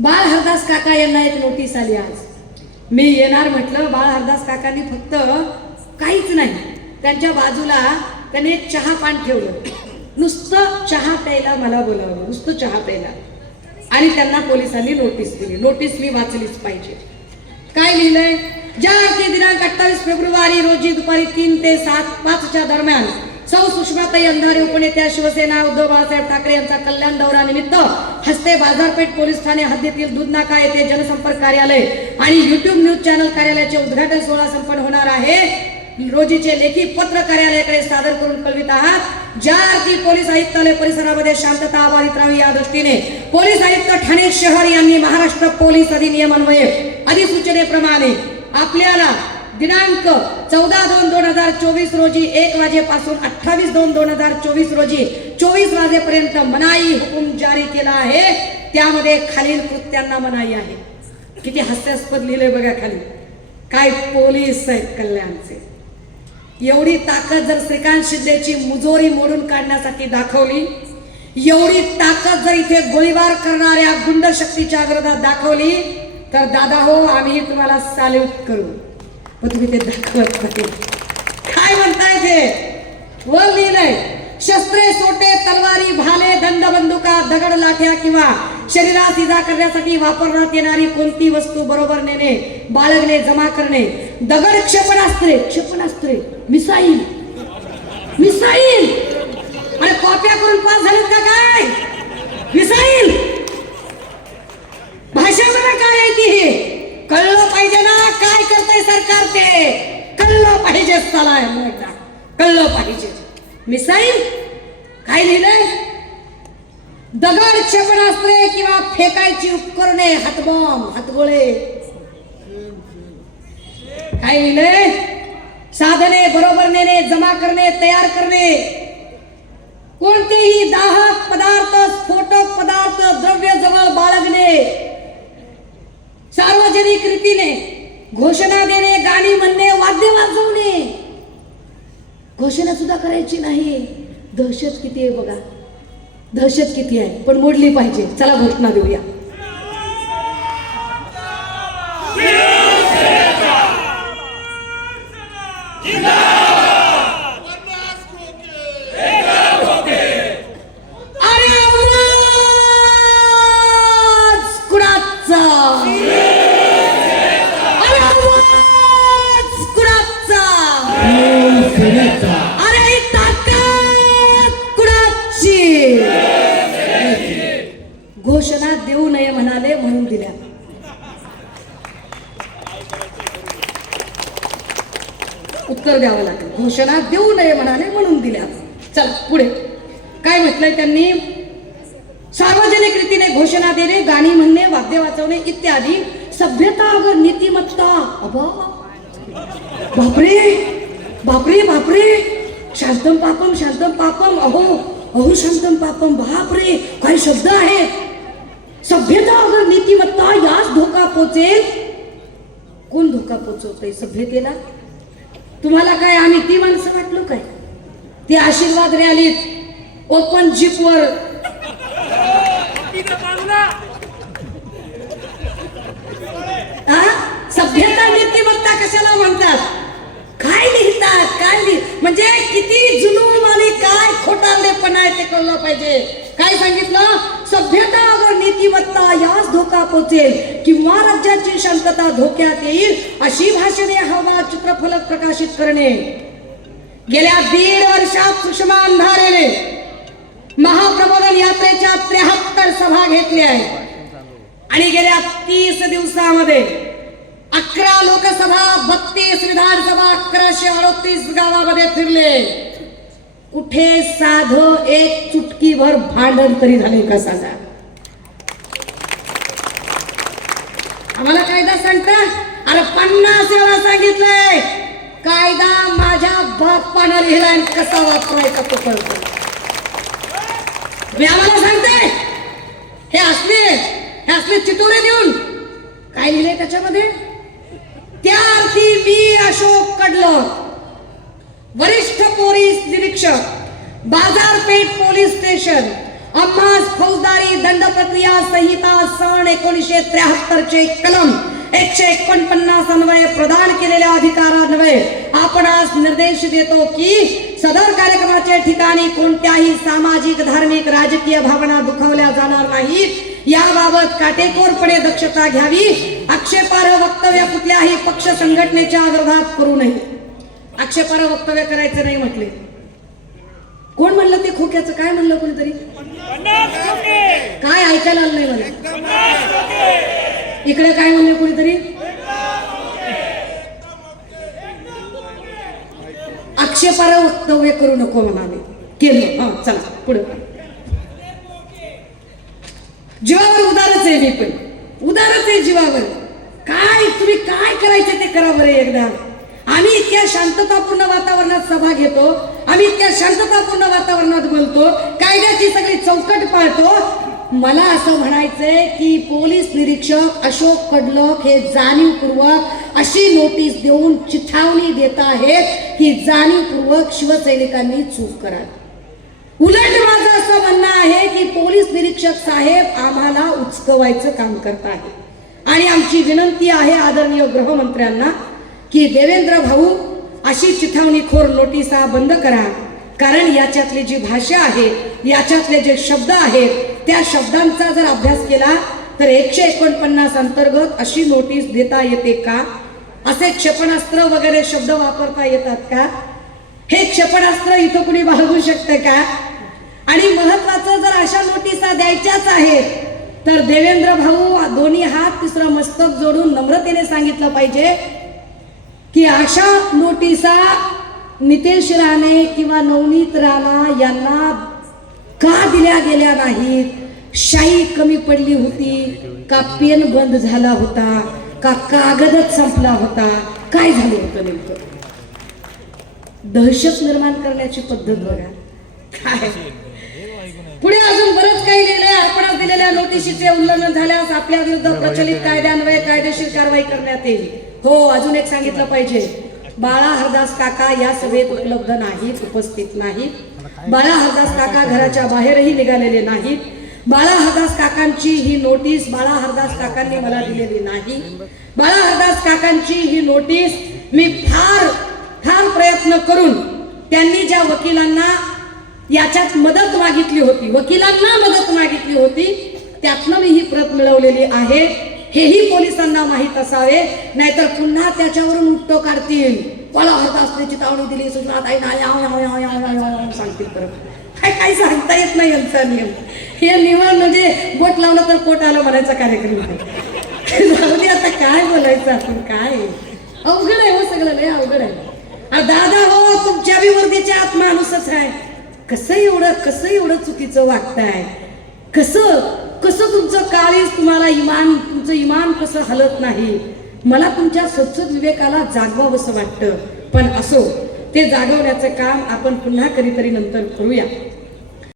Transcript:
बाळ हरदास काका यांना एक नोटीस आली आज. मी येणार म्हटलं बाळ हरदास काकांनी फक्त काहीच नाही त्यांच्या बाजूला त्याने एक चहा पान ठेवलं. नुसतं चहा प्यायला मला बोलावलं नुसतं चहा प्यायला. आणि त्यांना पोलिसांनी नोटीस दिली. नोटीस मी वाचलीच पाहिजे. काय लिहिलंय? ज्या अर्थी दिनांक अठ्ठावीस फेब्रुवारी रोजी दुपारी तीन ते सात पाचच्या दरम्यान सौ सुषमाताई अंधारे उपनेत्या शिवसेना उद्धव बाळासाहेब ठाकरे यांचा कल्याण दौरा निमित्त हस्ते बाजारपेठ पोलीस ठाणे हद्दीतील दुधनाका येथे जनसंपर्क कार्यालय आणि युट्यूब न्यूज चॅनल कार्यालयाचे उद्घाटन सोहळा संपन्न होणार आहे. रोजीचे लेखी पत्र कार्यालयाकडे सादर करून कळवित आहात. ज्या अर्थी पोलीस आयुक्तालय परिसरामध्ये शांतता अबाधित राहावी या दृष्टीने पोलीस आयुक्त ठाणे शहर यांनी महाराष्ट्र पोलीस अधिनियमान्वये अधिसूचनेप्रमाणे आपल्याला दिनांक चौदा दोन दोन हजार चोवीस रोजी एक वाजेपासून अठ्ठावीस दोन दोन हजार चोवीस रोजी चोवीस वाजेपर्यंत मनाई हुकूम जारी केला आहे. त्यामध्ये खालील कृत्यांना मनाई आहे. किती हास्यास्पद लिहिले बघा खाली. काय पोलीस आहेत कल्याणचे. एवढी ताकद जर श्रीकांत शिंदेची मुजोरी मोडून काढण्यासाठी दाखवली एवढी ताकद जर इथे गोळीबार करणाऱ्या गुंड शक्तीच्या विरोधात दाखवली तर दादा हो आम्ही तुम्हाला सॅल्यूट करू. पण ते दाखवत नाही. काय म्हणताय ते? वर लिहिलंय शस्त्रे सोटे तलवारी भाले दंड बंदुका दगड लाठ्या किंवा शरीरास इजा करण्यासाठी वापरण्यात येणारी कोणती वस्तू बरोबर नेणे बाळगणे जमा करणे? दगड क्षेपणास्त्रे क्षेपणास्त्रे मिसाईल. मिसाईल. अरे कॉप्या करून पास झालेत का काय? मिसाईल. भाषेमध्ये काय आहे ती? हे कळलं पाहिजे ना? काय करतंय सरकार ते? कळलं पाहिजे चला एकदा कळलं पाहिजे. मिसाईल? काय लिहिलंय? दगड क्षेपणास्त्रे किंवा फेकायची उपकरणे हातबॉम्ब हातगोळे. काय लिहिलंय? साधने बरोबर नेणे जमा करणे तयार करणे. कोणतेही दाहक पदार्थ स्फोटक पदार्थ द्रव्य जवळ बाळगणे. सार्वजनिक रीतीने. घोषणा देणे गाणी म्हणणे वाद्य वाजवणे. घोषणा सुद्धा करायची नाही. दहशत किती आहे बघा. दहशत किती आहे. पण मोडली पाहिजे. चला घोषणा देऊया. देऊ नये म्हणाले म्हणून दिल्या. उत्तर द्यावं लागलं. घोषणा देऊ नये म्हणाले म्हणून दिल्या. चल पुढे. काय म्हटलंय त्यांनी? सार्वजनिक रीतीने घोषणा देणे गाणी म्हणणे वाद्य वाचवणे इत्यादी. सभ्यता अगर नीतिमत्ता. अबा. बापरे बापरे बापरे. शांतम पापम शांतम पापम. अहो अहो शांतम पापम. बापरे काही शब्द आहेत? सभ्यता अगर नीतिमत्ता यास धोका पोचेल कोण धोका पोचवतोय सभ्यतेला? तुम्हाला काय आम्ही ती माणसं वाटलो काय? ती आशीर्वाद रॅलीत ओपन जीपवर हा? सभ्यता नीतिमत्ता कशाला म्हणतात? काय लिहितात? काय लिहि म्हणजे किती जुलूम आणि काय खोटारलेपणा आहे ते कळलं पाहिजे. काय सांगितलं? अगर यास धोका पोचेल. किंवा राज्याची शांतता धोक्यात येईल अशी भाषणे हवा चित्रफलक प्रकाशित करणे. गेल्या दीड वर्षात सुषमा अंधारेने महाप्रबोधन यात्रेच्या त्र्याहत्तर सभा घेतल्या आहेत. आणि गेल्या तीस दिवसामध्ये अकरा लोकसभा बत्तीस विधानसभा अकराशे अडतीस गावामध्ये फिरले. कुठे साध एक चुटकीभर भांडण तरी झाले का सांगा? आम्हाला कायदा सांगता? अरे पन्नास वेळा सांगितलंय. कायदा माझ्या बापानं लिहिला आणि कसा वापरायचा तो करतो मी आम्हाला सांगते. हे असले हे असले चितोरे देऊन काय लिहिले त्याच्यामध्ये? त्या अर्थी मी अशोक कडलं वरिष्ठ पोलीस निरीक्षक बाजारपेठ पोलीस स्टेशन आम्हास फौजदारी दंड प्रक्रिया संहिता सन एकोणीसशे त्र्याहत्तर चे कलम एकशे एकोणपन्नास अन्वये प्रदान केलेल्या अधिकारान्वये आपणास निर्देश देतो की सदर कार्यक्रमाच्या ठिकाणी कोणत्याही सामाजिक धार्मिक राजकीय भावना दुखावल्या जाणार नाहीत. याबाबत काटेकोरपणे दक्षता घ्यावी. आक्षेपार्ह वक्तव्य कुठल्याही पक्ष संघटनेच्या विरोधात करू नये. आक्षेपार्ह वक्तव्य करायचं नाही म्हटले. कोण म्हणलं ते खोक्याचं? काय म्हणलं कोणीतरी? काय ऐकायला आलं नाही मला? इकडे काय म्हणलं कोणीतरी? आक्षेपार्ह वक्तव्य करू नको म्हणाले. केलं. हा चला पुढे जीवावर उदारच आहे मी पण. उदारच आहे जीवावर. काय तुम्ही काय करायचे ते करा बरं एकदा. आम्ही इतक्या शांततापूर्ण वातावरणात सभा घेतो आम्ही इतक्या शांततापूर्ण वातावरणात बोलतो कायद्याची सगळी चौकट पाळतो. मला असं म्हणायचंय की पोलीस निरीक्षक अशोक कडलक हे जाणीवपूर्वक अशी नोटीस देऊन चिठावणी देत आहेत की जाणीवपूर्वक शिवसैनिकांनी चूक करावी. उलट माझं असं म्हणणं आहे की पोलीस निरीक्षक साहेब आम्हाला उचकवायचं काम करत आहे आणि आमची विनंती आहे आदरणीय गृहमंत्र्यांना की देवेंद्र भाऊ अशी चिथावणीखोर नोटिसा बंद करा. कारण याच्यातली जी भाषा आहे याच्यातले जे शब्द आहेत त्या शब्दांचा जर अभ्यास केला तर एकशे एकोणपन्नास अंतर्गत अशी नोटीस देता येते का? असे क्षेपणास्त्र वगैरे शब्द वापरता येतात का? हे क्षेपणास्त्र इथं कुणी बाळगू शकतं का? आणि महत्वाचं जर अशा नोटिसा द्यायच्याच आहेत तर देवेंद्र भाऊ दोन्ही हात तिसरं मस्तक जोडून नम्रतेने सांगितलं पाहिजे की अशा नोटिसा नितेश राणे किंवा नवनीत राणा यांना का दिल्या गेल्या नाहीत? शाई कमी पडली होती का पेन बंद झाला होता का कागदच संपला होता? काय झालं होतं नेमकं? दहशत निर्माण करण्याची पद्धत बघा. काय? पुढे अजून बरंच काही लिहिलंय. आपणास दिलेल्या नोटिशीचे उल्लंघन झाल्यास आपल्या विरुद्ध प्रचलित कायद्यान्वये कायदेशीर कारवाई करण्यात येईल. हो अजून एक सांगितलं पाहिजे. बाळा हरदास काका या सभेत उपलब्ध नाहीत उपस्थित नाहीत. बाळा हरदास काका घराच्या बाहेरही निघालेले नाहीत. बाळा हरदास काकांची ही नोटीस बाळा हरदास काकांनी मला दिलेली नाही. बाळा हरदास काकांची ही नोटीस मी फार फार प्रयत्न करून त्यांनी ज्या वकिलांना याच्यात मदत मागितली होती वकिलांना मदत मागितली होती त्यातनं मी ही प्रत मिळवलेली आहे. हेही पोलिसांना माहीत असावे नाहीतर पुन्हा त्याच्यावरून उपटो काढतील. मला हरत असण्याची तावणी दिली सुद्धा ताई याव, सांगतील परत. काय काही सांगता येत नाही यांचा नियम. हे निवड म्हणजे बोट लावलं तर कोट आलं म्हणायचा कार्यक्रम आहे जाऊ दे आता काय बोलायचं आपण काय? अवघड आहे हो सगळं लय अवघड आहे. दादा हो तुमच्या बी वर्दीच्या आत माणूसच आहे. कसं एवढं कसं एवढं चुकीचं वागताय? कसं कसं तुमचं काळीच तुम्हाला इमान तुमचं इमान कसं हलत नाही? मला तुमच्या सत्सद विवेकाला जागवावंसं वाटतं. पण असो ते जागवण्याचं काम आपण पुन्हा कधीतरी नंतर करूया.